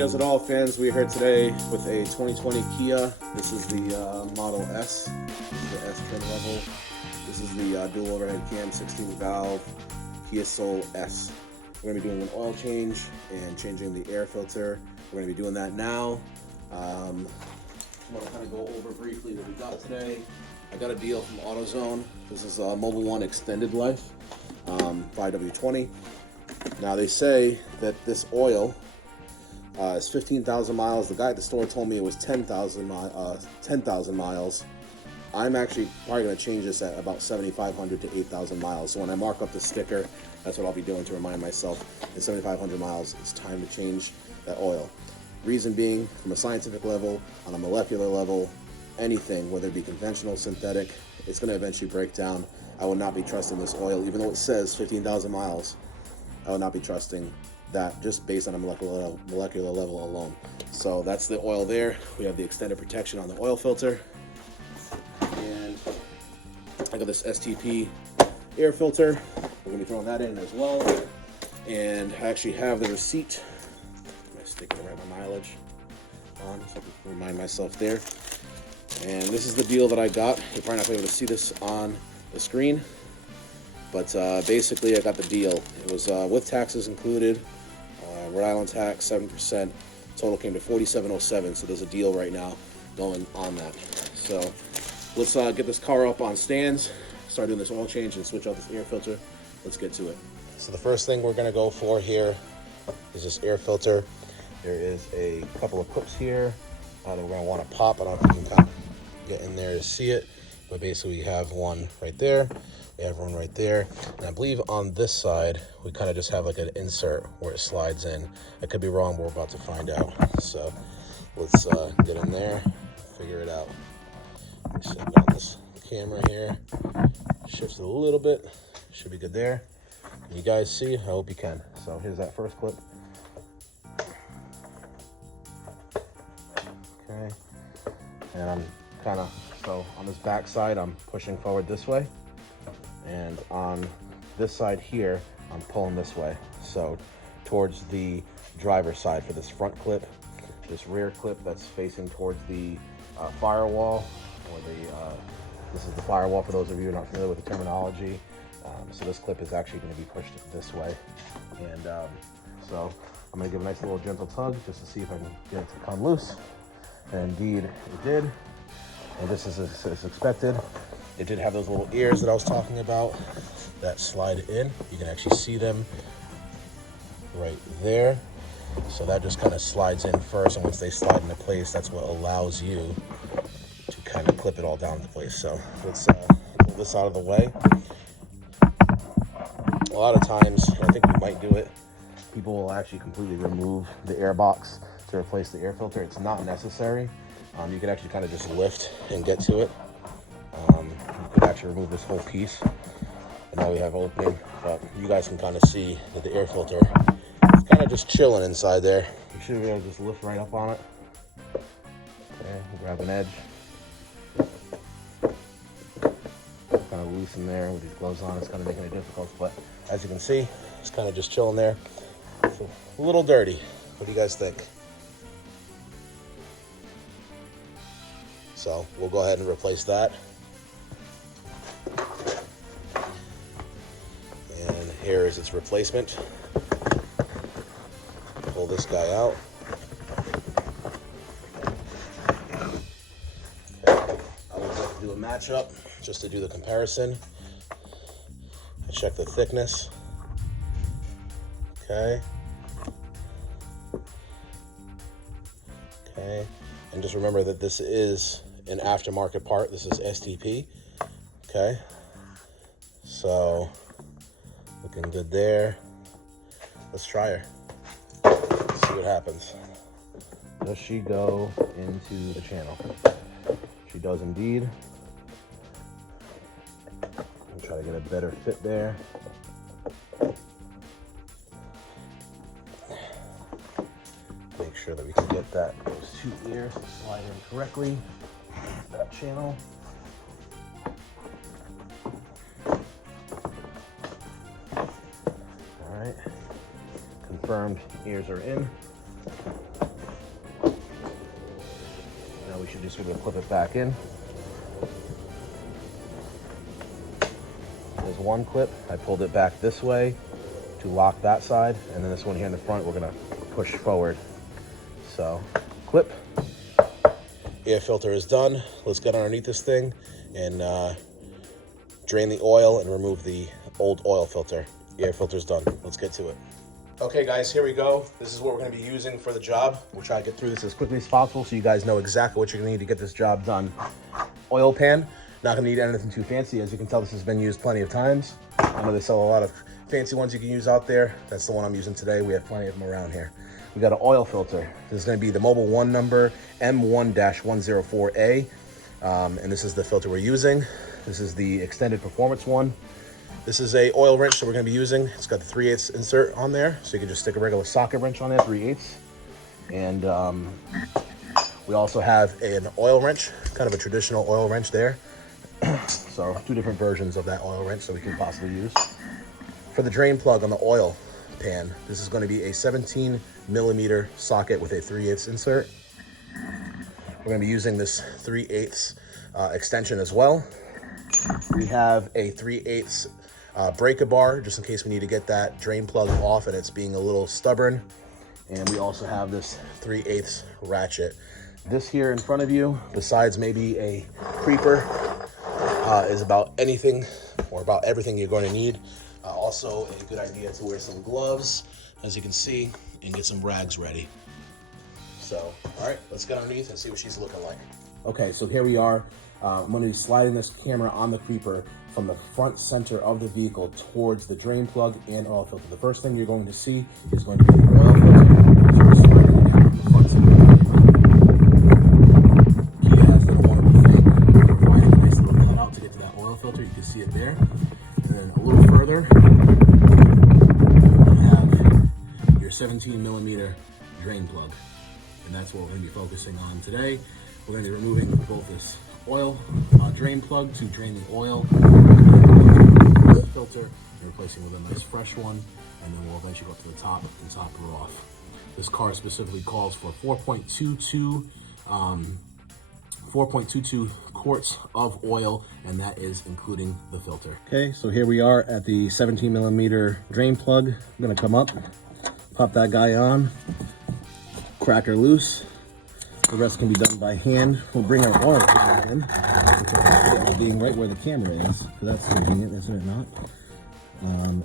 does it all, fans. We're here today with a 2020 Kia. This is the Model S. This is the S trim level. This is the dual overhead cam 16 valve Kia Soul S. We're going to be doing an oil change and changing the air filter. We're going to be doing that now. I'm going to kind of go over briefly what we got today. I got a deal from AutoZone. This is Mobil 1 Extended Life 5W20. Now they say that this oil is 15,000 miles. The guy at the store told me it was 10,000 miles. I'm actually probably going to change this at about 7,500 to 8,000 miles. So when I mark up the sticker, that's what I'll be doing to remind myself. At 7,500 miles, it's time to change that oil. Reason being, from a scientific level, on a molecular level, anything, whether it be conventional, synthetic, it's going to eventually break down. I would not be trusting this oil, even though it says 15,000 miles. I would not be trusting that just based on a molecular level alone. So that's the oil there. We have the extended protection on the oil filter. And I got this STP air filter. We're gonna be throwing that in as well. And I actually have the receipt. I'm gonna stick to write my mileage on, so I can remind myself there. And this is the deal that I got. You're probably not gonna be able to see this on the screen. But basically, I got the deal. It was with taxes included, Rhode Island tax, 7%. Total came to $47.07. So there's a deal right now going on that. So let's get this car up on stands, start doing this oil change, and switch out this air filter. Let's get to it. So the first thing we're gonna go for here is this air filter. There is a couple of clips here that we're gonna want to pop. I don't know if you can kind of get in there to see it, but basically we have one right there. We have one right there, and I believe on this side we kind of just have like an insert where it slides in. I could be wrong, but we're about to find out. So let's get in there, figure it out. Set down this camera here, shift it a little bit, should be good there. Can you guys see? I hope you can. So here's that first clip. Okay, and I'm kind of, so on this back side I'm pushing forward this way. And on this side here, I'm pulling this way. So towards the driver's side for this front clip, this rear clip that's facing towards the firewall, or this is the firewall for those of you who are not familiar with the terminology. So this clip is actually going to be pushed this way. And so I'm going to give a nice little gentle tug just to see if I can get it to come loose. And indeed it did. And this is as expected. It did have those little ears that I was talking about that slide in. You can actually see them right there. So that just kind of slides in first, and once they slide into place, that's what allows you to kind of clip it all down into place. So let's pull this out of the way. A lot of times, I think we might do it, people will actually completely remove the air box to replace the air filter. It's not necessary. You can actually kind of just lift and get to it. You could actually remove this whole piece, and now we have opening, but you guys can kind of see that the air filter is kind of just chilling inside there. You should be able to just lift right up on it. Okay, grab an edge. Kind of loose in there with these gloves on. It's kind of making it difficult, but as you can see, it's kind of just chilling there. So a little dirty. What do you guys think? So we'll go ahead and replace that. And here is its replacement. Pull this guy out. Okay. I will just do a matchup just to do the comparison. I check the thickness. Okay. Okay. And just remember that this is an aftermarket part. This is STP. Okay. So looking good there. Let's try her. Let's see what happens. Does she go into the channel? She does indeed. I'll try to get a better fit there. Make sure that we can get those two ears to slide in correctly. That channel. All right. Confirmed ears are in. just going to clip it back in. There's one clip. I pulled it back this way to lock that side, and then this one here in the front we're going to push forward. So clip. Air filter is done. Let's get underneath this thing and drain the oil and remove the old oil filter. The air filter's done. Let's get to it. Okay guys, here we go. This is what we're going to be using for the job. We'll try to get through this as quickly as possible so you guys know exactly what you're going to need to get this job done. Oil pan. Not going to need anything too fancy. As you can tell, this has been used plenty of times. I know they sell a lot of fancy ones you can use out there. That's the one I'm using today. We have plenty of them around here. We got an oil filter. This is going to be the Mobil 1 number M1-104A. And this is the filter we're using. This is the extended performance one. This is a oil wrench that we're going to be using. It's got the 3/8 insert on there, so you can just stick a regular socket wrench on there, 3/8. And we also have an oil wrench, kind of a traditional oil wrench there. So 2 different versions of that oil wrench that we can possibly use. For the drain plug on the oil pan, this is going to be a 17mm socket with a 3/8 insert. We're going to be using this 3/8 extension as well. We have a 3/8 breaker bar, just in case we need to get that drain plug off and it's being a little stubborn. And we also have this 3/8 ratchet. This here in front of you, besides maybe a creeper, is about anything or about everything you're going to need. Also a good idea to wear some gloves, as you can see, and get some rags ready. So, all right, let's get underneath and see what she's looking like. Okay, so here we are. I'm going to be sliding this camera on the creeper from the front center of the vehicle towards the drain plug and oil filter. The first thing you're going to see is going to be the oil filter. So we're sliding it down the front center. Kia has done a wonderful thing, providing a nice little cutout to get to that oil filter. You can see it there. And then a little further, you have your 17mm drain plug. And that's what we're going to be focusing on today. We're going to be removing both this oil drain plug to drain the oil filter and replacing with a nice fresh one, and then we'll eventually go up to the top and top her off. This car specifically calls for 4.22 quarts of oil, and that is including the filter. Okay, so here we are at the 17mm drain plug. I'm going to come up, pop that guy on, crack her loose. The rest can be done by hand. We'll bring our oil in, being right where the camera is. That's convenient, isn't it not?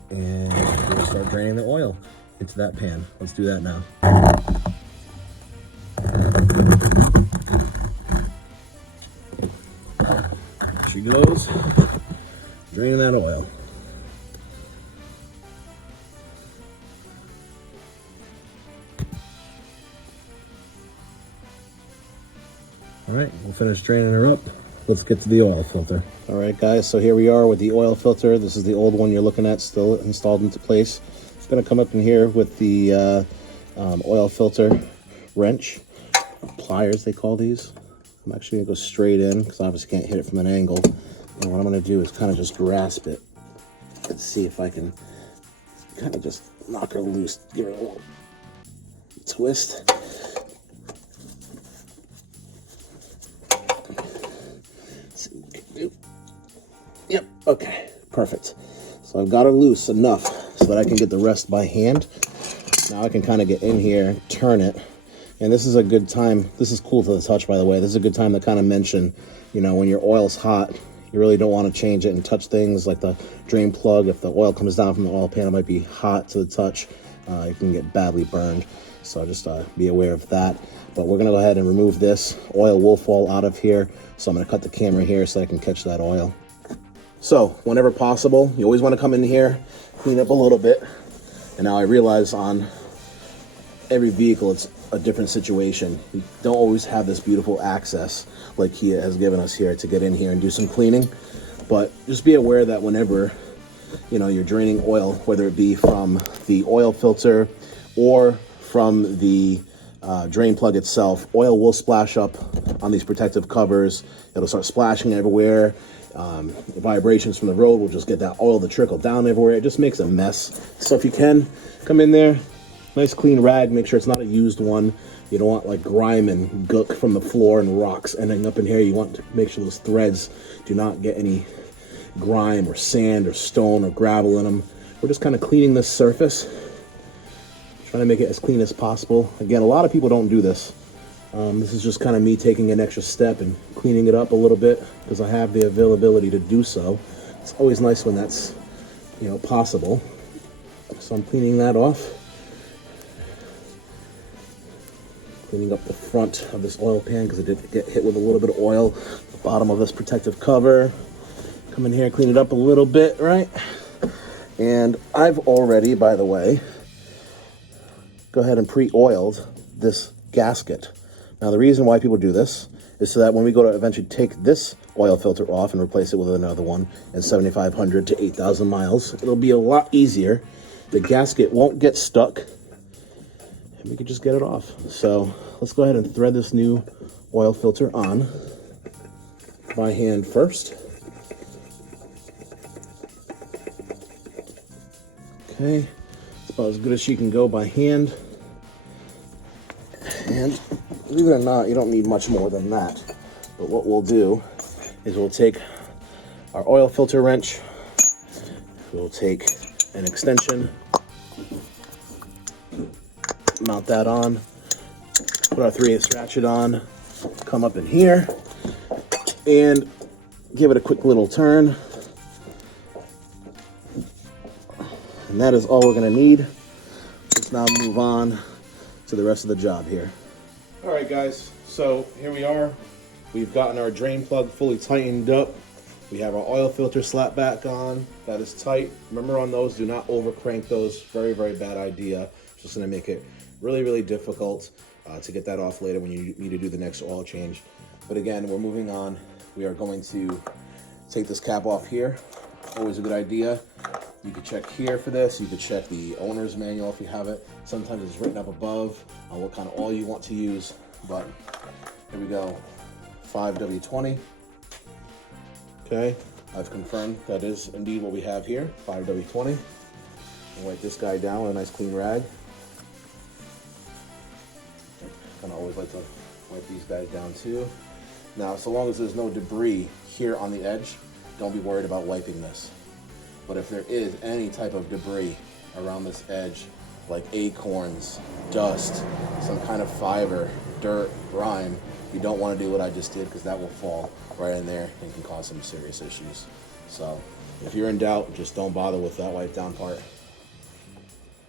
And we'll start draining the oil into that pan. Let's do that now. There she goes, draining that oil. All right, we'll finish draining her up. Let's get to the oil filter. All right, guys, so here we are with the oil filter. This is the old one you're looking at, still installed into place. It's gonna come up in here with the oil filter wrench. Pliers, they call these. I'm actually gonna go straight in, because I obviously can't hit it from an angle. And what I'm gonna do is kind of just grasp it and see if I can kind of just knock her loose, give her a little twist. Yep, okay, perfect. So I've got her loose enough so that I can get the rest by hand. Now I can kind of get in here, turn it, and this is a good time. This is cool to the touch, by the way. This is a good time to kind of mention, you know, when your oil's hot, you really don't want to change it and touch things like the drain plug. If the oil comes down from the oil pan, it might be hot to the touch. You can get badly burned, so just be aware of that. But we're gonna go ahead and remove this. Oil will fall out of here, so I'm gonna cut the camera here so I can catch that oil. So whenever possible, you always want to come in here, clean up a little bit. And now I realize on every vehicle, it's a different situation. You don't always have this beautiful access like Kia has given us here to get in here and do some cleaning. But just be aware that whenever, you know, you're draining oil, whether it be from the oil filter or from the drain plug itself, oil will splash up on these protective covers. It'll start splashing everywhere. The vibrations from the road will just get that oil to trickle down everywhere. It just makes a mess. So if you can, come in there, nice clean rag, make sure it's not a used one. You don't want like grime and gook from the floor and rocks ending up in here. You want to make sure those threads do not get any grime or sand or stone or gravel in them. We're just kind of cleaning this surface, trying to make it as clean as possible. Again, a lot of people don't do this. This is just kind of me taking an extra step and cleaning it up a little bit because I have the availability to do so. It's always nice when that's, possible. So I'm cleaning that off. Cleaning up the front of this oil pan because it did get hit with a little bit of oil. The bottom of this protective cover. Come in here, clean it up a little bit, right? And I've already, by the way, go ahead and pre-oiled this gasket. Now the reason why people do this is so that when we go to eventually take this oil filter off and replace it with another one in 7,500 to 8,000 miles, it'll be a lot easier. The gasket won't get stuck and we can just get it off. So let's go ahead and thread this new oil filter on by hand first. Okay, it's about as good as she can go by hand. And believe it or not, you don't need much more than that. But what we'll do is we'll take our oil filter wrench, we'll take an extension, mount that on, put our 3/8 ratchet on, come up in here, and give it a quick little turn. And that is all we're gonna need. Let's now move on to the rest of the job here. All right, guys, so here we are. We've gotten our drain plug fully tightened up. We have our oil filter slap back on. That is tight. Remember on those, do not over crank those. Very, very bad idea. It's just gonna make it really, really difficult to get that off later when you need to do the next oil change. But again, we're moving on. We are going to take this cap off here. Always a good idea. You could check here for this. You could check the owner's manual if you have it. Sometimes it's written up above on what kind of oil you want to use. But here we go. 5W20. Okay, I've confirmed that is indeed what we have here. 5W20. I'll wipe this guy down with a nice clean rag. Kind of always like to wipe these guys down too. Now, so long as there's no debris here on the edge, don't be worried about wiping this. But if there is any type of debris around this edge, like acorns, dust, some kind of fiber, dirt, grime, you don't want to do what I just did because that will fall right in there and can cause some serious issues. So if you're in doubt, just don't bother with that wipe down part.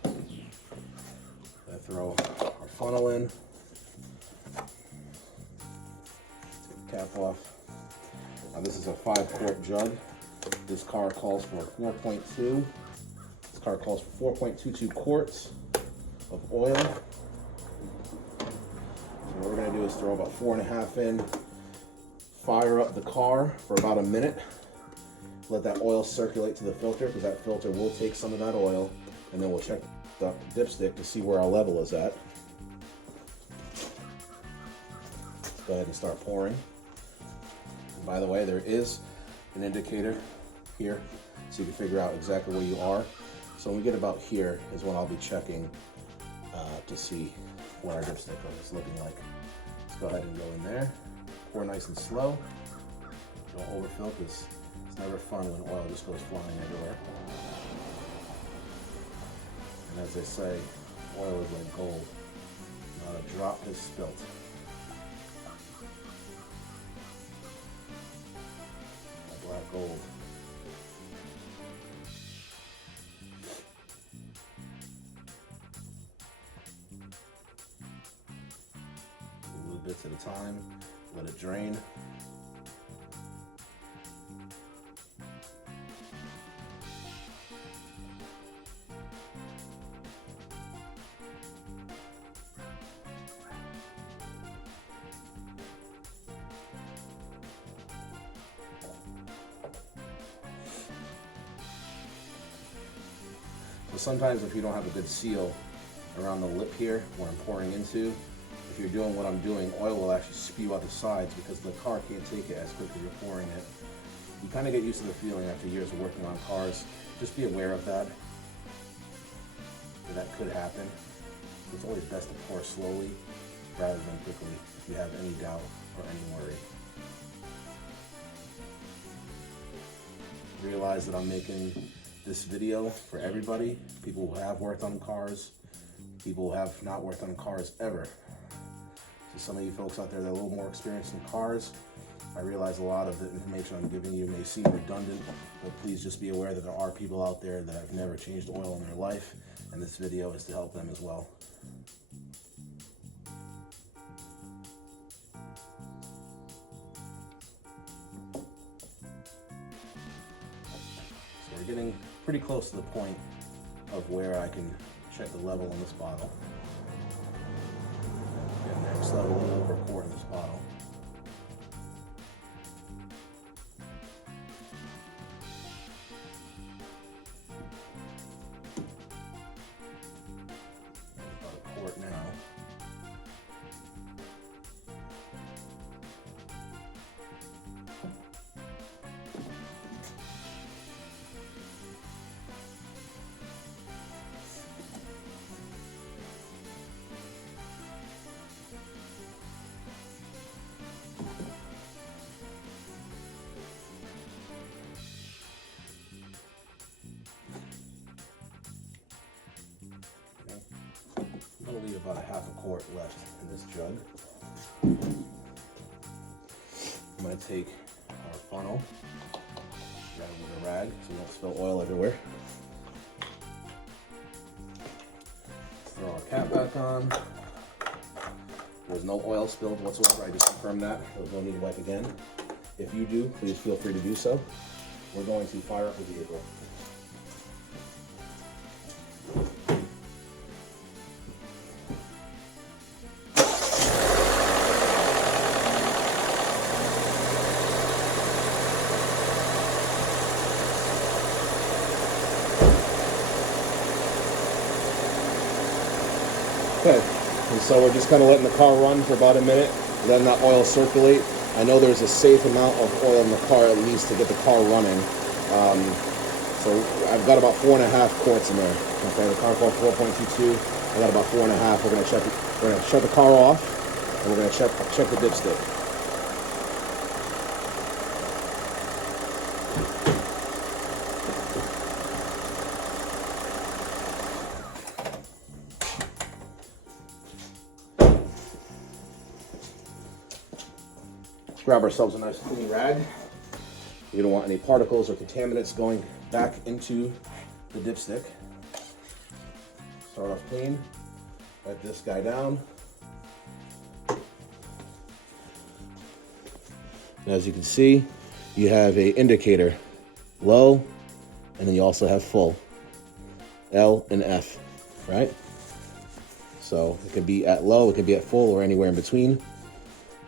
I throw our funnel in, take the cap off. Now this is a 5-quart jug. This car calls for 4.2. This car calls for 4.22 quarts of oil. So what we're gonna do is throw about 4.5 in, fire up the car for about a minute, let that oil circulate to the filter because that filter will take some of that oil, and then we'll check the dipstick to see where our level is at. Let's go ahead and start pouring. And by the way, there is an indicator here so you can figure out exactly where you are. So when we get about here is when I'll be checking to see what our dipstick is looking like. Let's go ahead and go in there, pour nice and slow. Don't overfill because it's never fun when oil just goes flying everywhere. And as they say, oil is like gold, not a drop is spilt. Like black gold. Bits at a time, let it drain. So sometimes if you don't have a good seal around the lip here where I'm pouring into, if you're doing what I'm doing, oil will actually spew out the sides because the car can't take it as quick as you're pouring it. You kind of get used to the feeling after years of working on cars. Just be aware of that. That could happen. It's always best to pour slowly rather than quickly if you have any doubt or any worry. Realize that I'm making this video for everybody, people who have worked on cars, people who have not worked on cars ever. So some of you folks out there that are a little more experienced in cars, I realize a lot of the information I'm giving you may seem redundant, but please just be aware that there are people out there that have never changed oil in their life, and this video is to help them as well. So we're getting pretty close to the point of where I can check the level in this bottle. Again, max level a little over a quart in this bottle. Now. I'm going to leave about a half a quart left in this jug. I'm going to take our funnel, grab it with a rag so we don't spill oil everywhere. Throw our cap back on. There's no oil spilled whatsoever. I just confirmed that. There's no need to wipe again. If you do, please feel free to do so. We're going to fire up the vehicle. Okay, and so we're just kind of letting the car run for about a minute, letting that oil circulate. I know there's a safe amount of oil in the car at least to get the car running. So I've got about 4.5 quarts in there. Okay, the car called 4.22. I got about 4.5. We're gonna shut the car off, and we're gonna check the dipstick. Grab ourselves a nice clean rag. We don't want any particles or contaminants going back into the dipstick. Start off clean. Wipe this guy down. And as you can see, you have an indicator, low, and then you also have full, L and F, right? So it can be at low, it can be at full, or anywhere in between.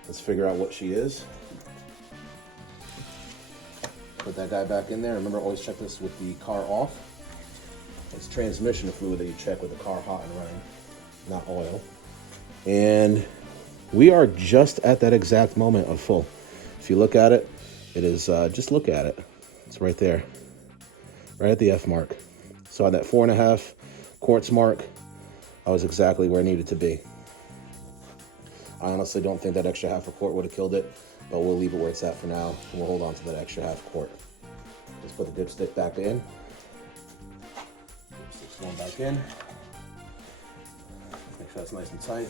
Let's figure out what she is. Put that guy back in there. Remember, always check this with the car off. It's transmission fluid that you check with the car hot and running, not oil. And we are just at that exact moment of full. If you look at it, it is, just look at it. It's right there, right at the F mark. So at that 4.5 quarts mark, I was exactly where I needed to be. I honestly don't think that extra half a quart would have killed it, but we'll leave it where it's at for now, and we'll hold on to that extra half quart. Let's put the dipstick back in. Dipstick's going back in. Make sure that's nice and tight.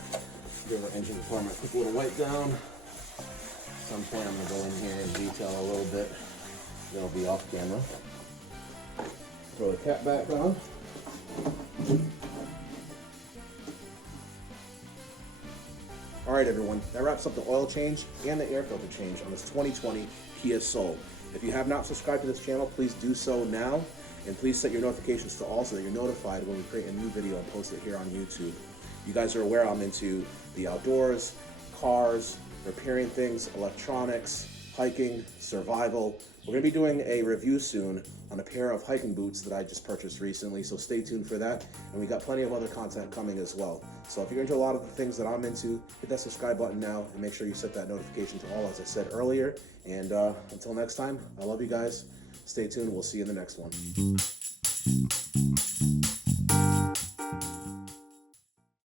Give our engine department a quick little wipe down. At some point I'm gonna go in here and detail a little bit. That'll be off camera. Throw the cap back on. All right, everyone, that wraps up the oil change and the air filter change on this 2020 Kia Soul. If you have not subscribed to this channel, please do so now, and please set your notifications to all so that you're notified when we create a new video and post it here on YouTube. You guys are aware I'm into the outdoors, cars, repairing things, electronics, hiking, survival. We're gonna be doing a review soon on a pair of hiking boots that I just purchased recently, so stay tuned for that. And we got plenty of other content coming as well. So if you're into a lot of the things that I'm into, hit that subscribe button now and make sure you set that notification to all, as I said earlier. And until next time, I love you guys. Stay tuned. We'll see you in the next one.